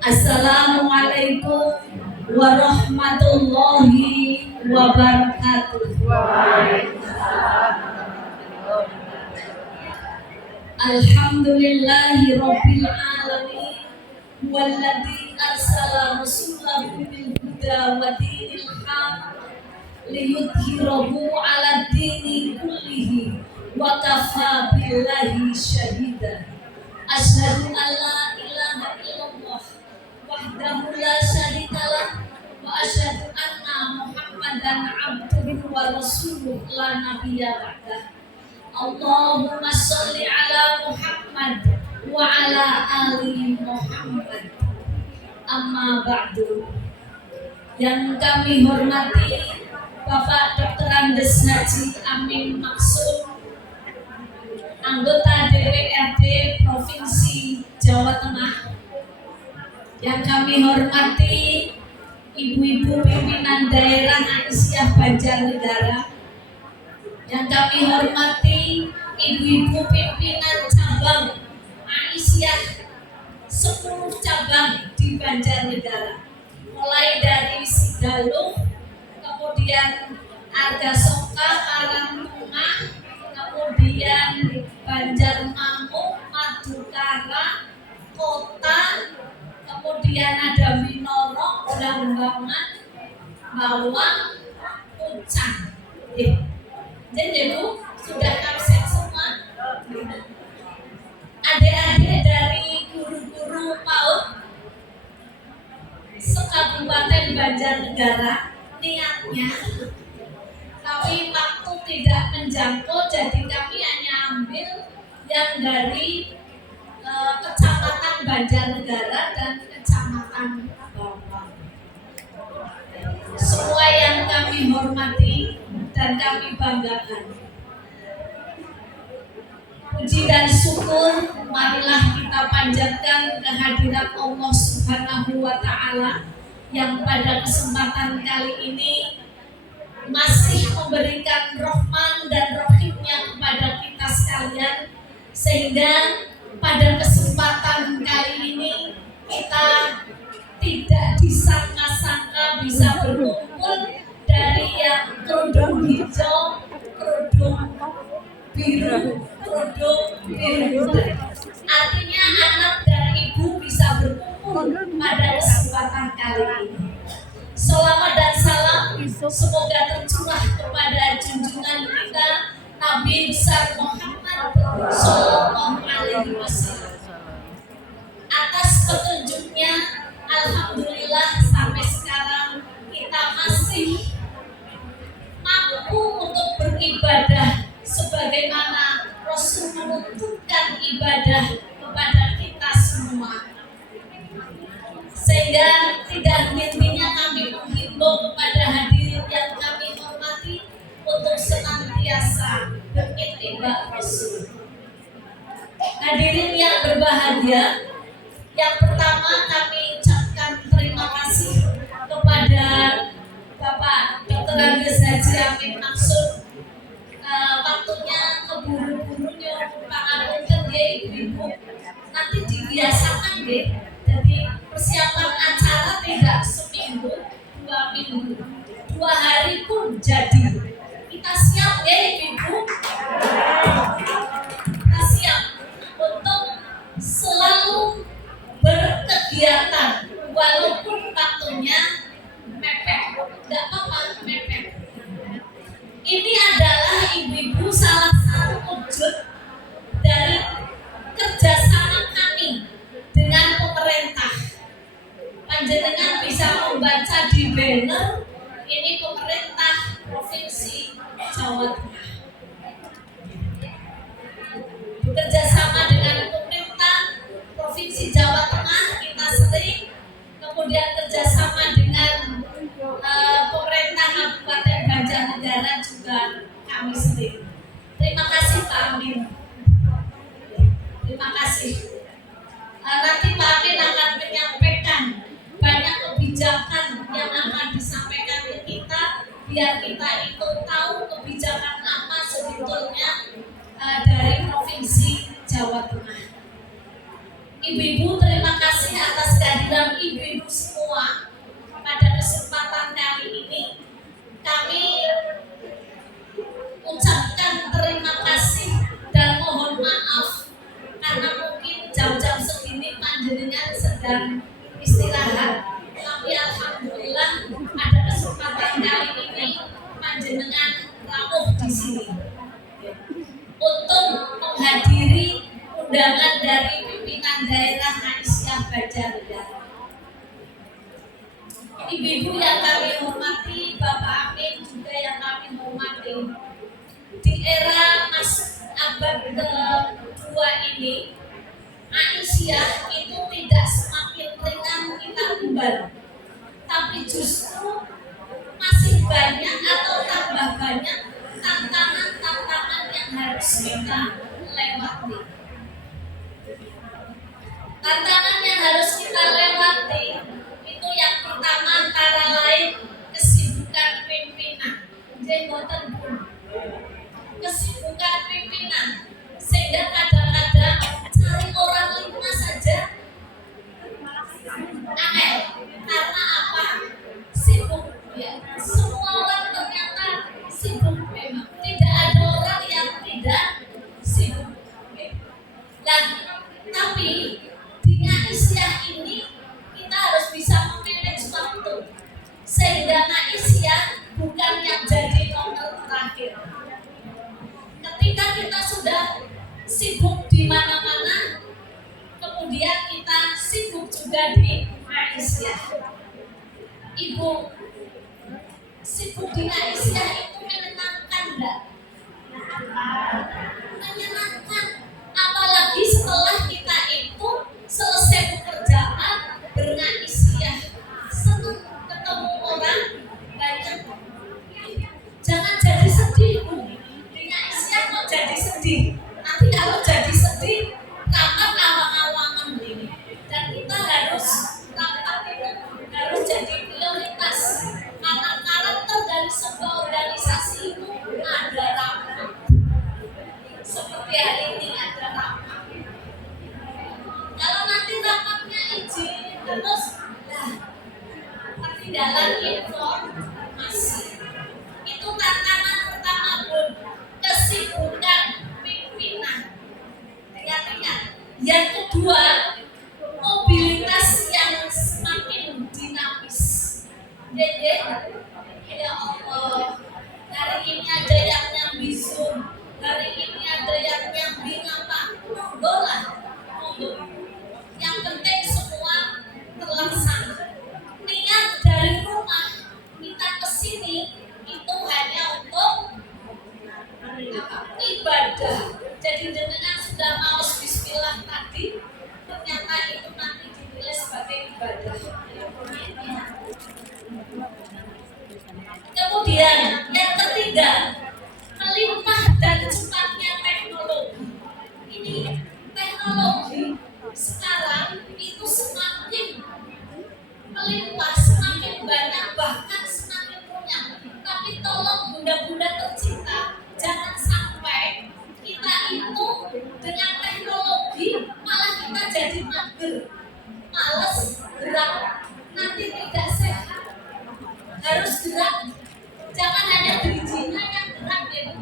Assalamualaikum warahmatullahi wabarakatuh. Alhamdulillahi rabbil alamin walladzi arsala rasulahu bil huda wa dinil haq liyudhhirahu 'ala dini kullihi wa kafa billahi shahida. Asyhadu an la ilaha illallah wahdahu la syarikalah wa asyhadu anna Muhammadan abduhu wa rasuluh la nabiyya ba'dah. Allahumma sholli ala Muhammad wa ala ali Muhammad. Amma ba'du. Yang kami hormati Bapak Dr. Andes Haji Amin Maksud, anggota DPRD Provinsi Jawa Tengah. Yang kami hormati ibu-ibu pimpinan daerah Aisyah Banjarnegara. Yang kami hormati ibu-ibu pimpinan cabang Aisyah 10 cabang di Banjarnegara, mulai dari Sidaluh, kemudian Argasongka, Karangtengah, kemudian Banjarmangu, Madukara, Kota, kemudian ada Winoro, Blambangan, Bawang, Puncak. Jadi Bu, sudah absen semua. Adik-adik dari guru-guru PAUD sekabupaten Banjarnegara, niatnya kami waktu tidak menjangkau, jadi kami hanya ambil yang dari Kecamatan Banjarnegara dan Kecamatan Bawang. Semua yang kami hormati dan kami banggakan. Puji dan syukur marilah kita panjatkan kehadirat Allah Subhanahu wa Ta'ala yang pada kesempatan kali ini masih memberikan rahman dan rahimnya kepada kita sekalian, sehingga pada kesempatan kali ini kita tidak disangka-sangka bisa berkumpul dari yang kerudung hijau, kerudung biru, kerudung biru. Artinya anak dan ibu bisa berkumpul pada kesempatan kali ini. Salawat dan salam semoga tercurah kepada junjungan kita Nabi besar Muhammad Sallallahu Alaihi Wasallam. Atas petunjuknya, alhamdulillah sampai sekarang kita masih mampu untuk beribadah sebagaimana Rasul menuntutkan ibadah kepada kita semua. Sehingga tidak henti-hentinya kami menghimbau kepada hadirin yang kami hormati untuk senantiasa beriktibar Rasul. Hadirin yang berbahagia, yang pertama kami ucapkan terima kasih kepada Bapak Dr. Andes Haji Amin Maksud. Waktunya keburu-burunya pangapunten ya ibu-ibu, nanti dibiasakan deh. Jadi persiapan acara tidak seminggu, 2 minggu, 2 hari pun jadi. Kita siap ya ibu-ibu. Kita siap untuk selalu berkegiatan walaupun waktunya mepet, tidak apa-apa mepet. Ini adalah ibu-ibu salah satu wujud dari kerjasama kami dengan pemerintah. Panjenengan bisa membaca di banner, ini pemerintah Provinsi Jawa Tengah. Bekerjasama dengan pemerintah Provinsi Jawa Tengah kita sering, kemudian kerjasama dengan pemerintah Kabupaten Banjarnegara juga kami sering. Terima kasih Pak Amin. Terima kasih. Nanti Pak Amin akan menyampaikan banyak kebijakan yang akan disampaikan ke kita, biar kita itu tahu kebijakan apa sebetulnya dari Provinsi Jawa Tengah. Ibu-ibu terima kasih atas kehadiran rawuh di sini untuk menghadiri undangan dari pimpinan daerah Aisyah Bajaria. Ibu-ibu yang kami hormati, Bapak Amin juga yang kami hormati. Di era abad kedua ini, Aisyah itu tidak semakin ringan kita kembali, tapi justru masih banyak atau tambah banyak tantangan-tantangan yang harus kita lewati. Tantangan yang harus kita lewati itu yang pertama antara lain kesibukan pimpinan. Jenggotan pun kesibukan pimpinan sehingga kadang-kadang cari orang lima saja aneh. Karena apa? Sibuk ya. Semua orang ternyata sibuk memang. Tidak ada orang yang tidak sibuk. Dan tapi di Aisyah ini kita harus bisa memanage waktu sehingga Aisyah bukan yang jadi nomor terakhir. Ketika kita sudah sibuk di mana-mana, kemudian kita sibuk juga di Aisyah. Ibu, sibuk di Aisyah itu menyenangkan enggak? Menyenangkan. Apalagi setelah kita itu selesai pekerjaan beraisyah, senang ketemu orang banyak. Jangan jadi sedih, Bu. Di Aisyah kok jadi sedih. Nanti kalau jadi sedih, rapat awang-awangan ini. Dan kita harus rapat itu harus jadi prioritas. Karena karakter dari sebuah organisasi itu ada rapat. Seperti hari ini ada rapat. Kalau nanti rapatnya izin terus, ketinggalan informasi. Itu tantangan pertama, Bu. Kesibukan pimpinan. Ingat-ingat. Yang kedua, mobilitas yang semakin dinamis. Jadi, ya Allah, hari ini ada yang nyambi Zoom, hari ini ada yang nyambi apa? Monggo lah, monggo. Yang penting semua terlaksana. Niat dari rumah kita ke sini itu hanya untuk ibadah. Jadi dengan sudah mau bismillah tadi, ternyata itu nanti dinilai sebagai ibadah. Kemudian yang ketiga, melimpah dan cepatnya teknologi. Ini teknologi sekarang itu semakin melimpah, semakin banyak, bahkan semakin runyam. Tapi tolong bunda-bunda tercinta, jangan sampai kita itu dengan teknologi malah kita jadi mager, males gerak, nanti tidak sehat. Harus gerak, jangan hanya dirijinya yang gerak ya,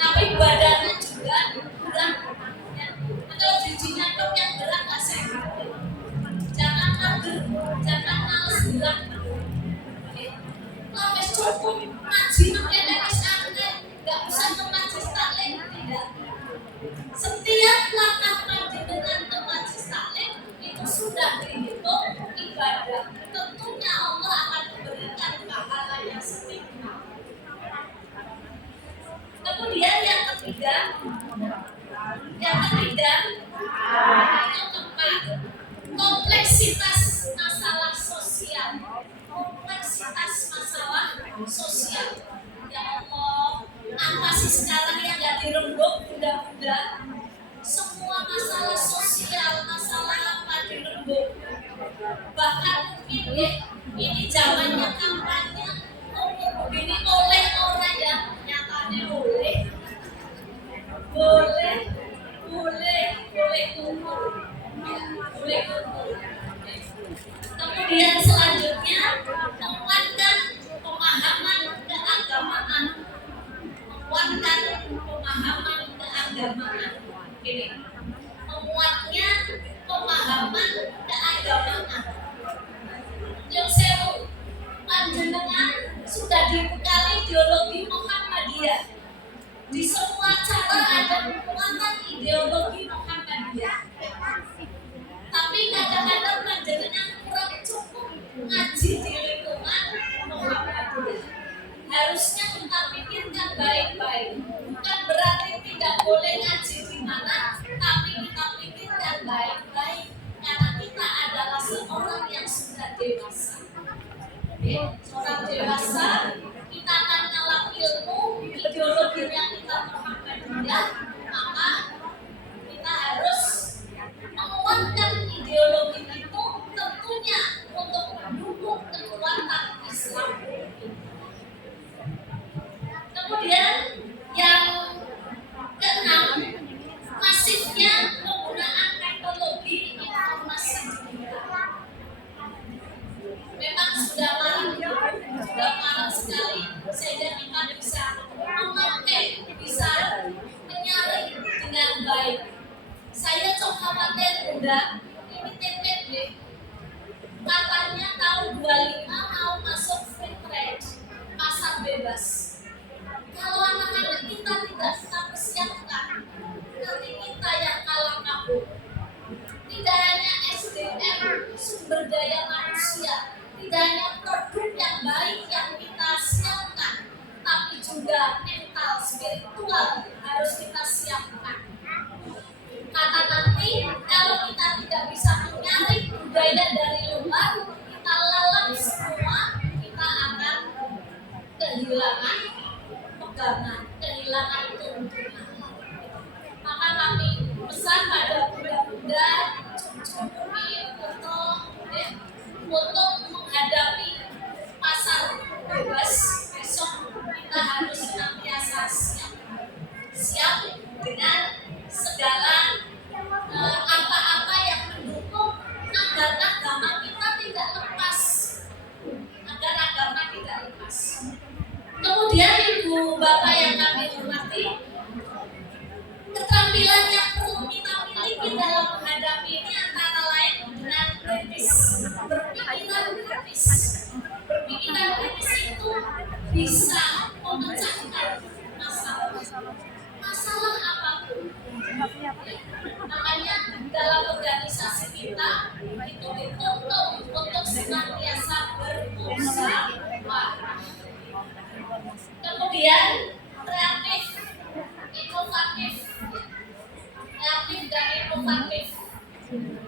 tapi badannya juga gerak ya. Kalau dirijinya dong yang gerak nggak sehat. Jangan mager, jangan males gerak. Kalau cukup ngaji makanya aneh, nggak usah ke majlis taklim, tidak. Setiap langkah panjenengan ke majlis taklim itu sudah dihitung ibadah. Tentunya Allah akan memberikan pahala yang sempurna. Kemudian yang ketiga, itu keempat, kompleksitas masalah sosial. Kompleksitas masalah sosial. Ya Allah, apa sih sekarang yang gak dirembuk bunda-bunda? Semua masalah sosial, masalah apa dirembuk? Bahkan mungkin ya, ini zamannya kampanye. Ini oleh orang yang nyatanya boleh umur. Kemudian selanjutnya menguatkan pemahaman keagamaan. Ini menguatnya pemahaman keagamaan. Yang sewu, panjenengan sudah dibekali ideologi Muhammadiyah. Di semua cara ada muatan ideologi Muhammadiyah. Tapi kadang-kadang panjenengan kurang cukup ngaji di lingkungan Muhammadiyah. Harusnya kita pikirkan baik-baik. Bukan berarti tidak boleh ngaji di mana, tapi kita pikirkan baik-baik karena kita adalah seorang yang sudah dewasa. Seorang dewasa, kita akan ngalah ilmu, ideologinya kita Muhammadiyah, maka kita harus menguatkan ideologi itu tentunya untuk mendukung kekuatan Islam. Kemudian yang keenam, masifnya penggunaan teknologi informasi digital. Memang sudah marak sekali sehingga kita bisa memakai, bisa menyaring dengan baik. Saya khawatir udah ini TPP katanya tahun 25 mau masuk free trade, pasar bebas. Kalau anak-anak kita tidak kita persiapkan, nanti kita yang kalah kabur. Tidak hanya SDM, sumber daya manusia, tidak hanya produk yang baik yang kita siapkan, tapi juga mental, spiritual harus kita siapkan. Karena nanti kalau kita tidak bisa menyaring budaya dari luar, kita lalap semua, kita akan kehilangan pegangan, kehilangan tuntunan. Maka kami pesan pada bunda-bunda, cucu-cucu, untuk menghadapi pasar bebas besok, kita harus senantiasa siap dengan segala apa-apa yang mendukung agar agama kita tidak lepas, Kemudian ibu bapak yang kami hormati, keterampilan yang perlu kita miliki dalam menghadapi ini antara lain dengan kritis, berpikiran kritis. Berpikiran kritis itu bisa memecahkan masalah apapun. Makanya dalam organisasi kita itu dituntut untuk senantiasa bermusyawarah. Kemudian kreatif dan inovatif.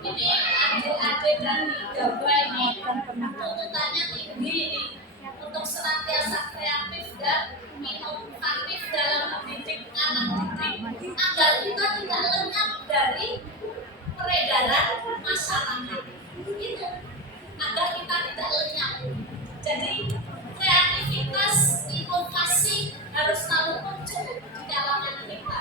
Ini adik-adik dari Gabah ini tuntutannya tinggi ini untuk senantiasa kreatif dan inovatif dalam mendidik anak didik agar kita tidak lenyap dari peredaran masyarakat. Itu agar kita tidak lenyap. Jadi kreativitas, inovasi harus selalu muncul di kalangan kita.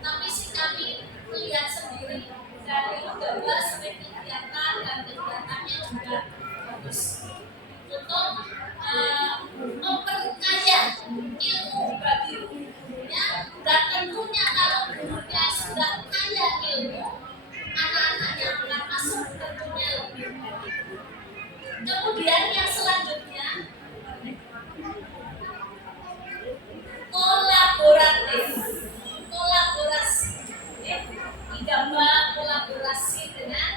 Tapi kami melihat sendiri dari Gabah sering kegiatan dan kegiatannya juga bagus untuk memperkaya ilmu bagi gurunya, dan tentunya kalau gurunya sudah kaya ilmu, anak-anaknya akan masuk tentunya lebih baik. Kemudian yang selanjutnya kolaborasi. Ditambah kolaborasi dengan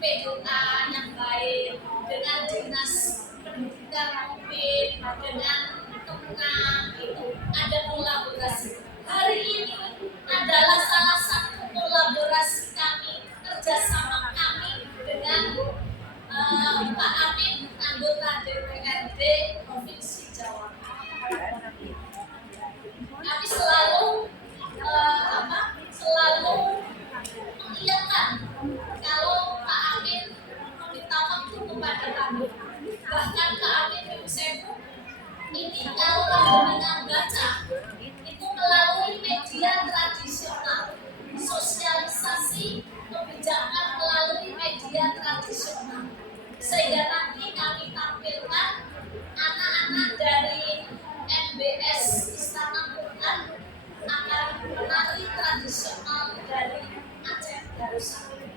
PDK yang baik, dengan dinas pendidikan mungkin, dengan Kemenang, itu ada kolaborasi. Hari ini adalah salah satu kolaborasi kami, kerjasama kami dengan Pak Amin, anggota DPRD Provinsi Jawa Barat. Kami selalu mengiyakan kalau Pak Amin meminta waktu kepada kami. Bahkan Pak Amin Yusefu ini kalau panjenengan baca itu melalui media tradisional, sosialisasi kebijakan melalui media tradisional, sehingga nanti kami tampilkan anak-anak dari MBS Istana Quran akan menari tradisional dari Aceh Darussalam,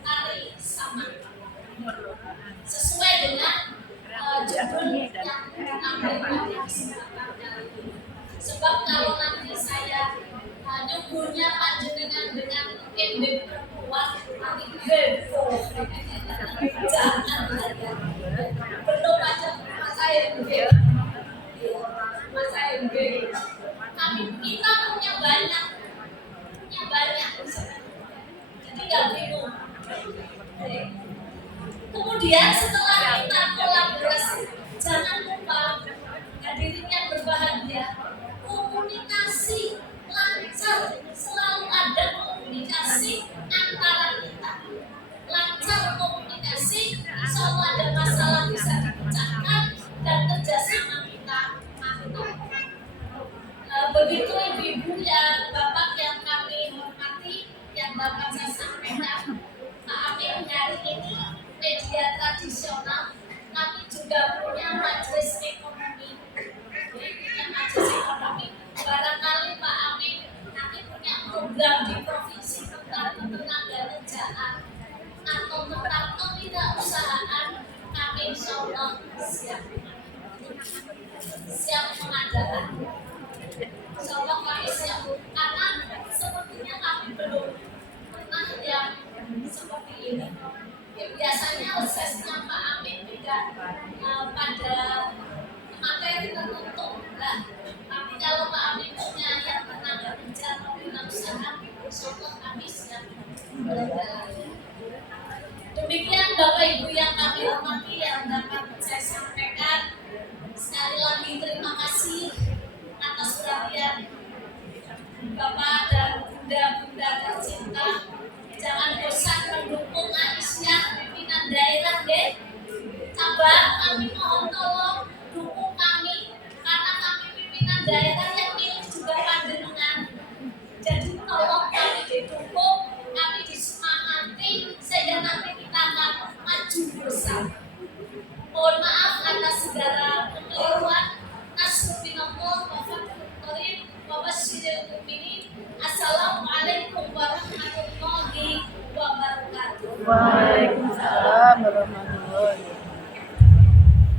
tari Saman, sesuai dengan judul yang ditampilkan di kesempatan kali ini. Sebab kalau nanti saya nyebutnya panjenengan dengan MB perempuan, nanti heboh. Jangan saja. Belum aja masa MB. Masa MB. Kita punya banyak. Jadi nggak bingung. Kemudian setelah kita kolaborasi, jangan lupa hadirin yang berbahagia, komunikasi lancar, selalu ada komunikasi antara kita. Lancar komunikasi, selalu ada masalah bisa dipecahkan dan kerjasama kita mantap. Begitu ibu-ibu dan bapak yang kami hormati, yang dapat saya sampaikan, Pak Amin hari ini media tradisional, kami juga punya majelis ekonomi. Punya majelis ekonomi. Barangkali Pak Amin nanti punya program di provinsi tentang ketenagakerjaan atau tentang kewirausahaan, kami insya Allah siap mengadakan. Insya Allah kami siap, karena sepertinya kami belum pernah yang seperti ini. Ya, biasanya resesnya Pak Amin tidak pada materi tertentu. Nah, tapi kalau Pak Amin punya yang tenaga kerja atau wirausaha, insya Allah kami siap. Demikian Bapak Ibu yang kami hormati,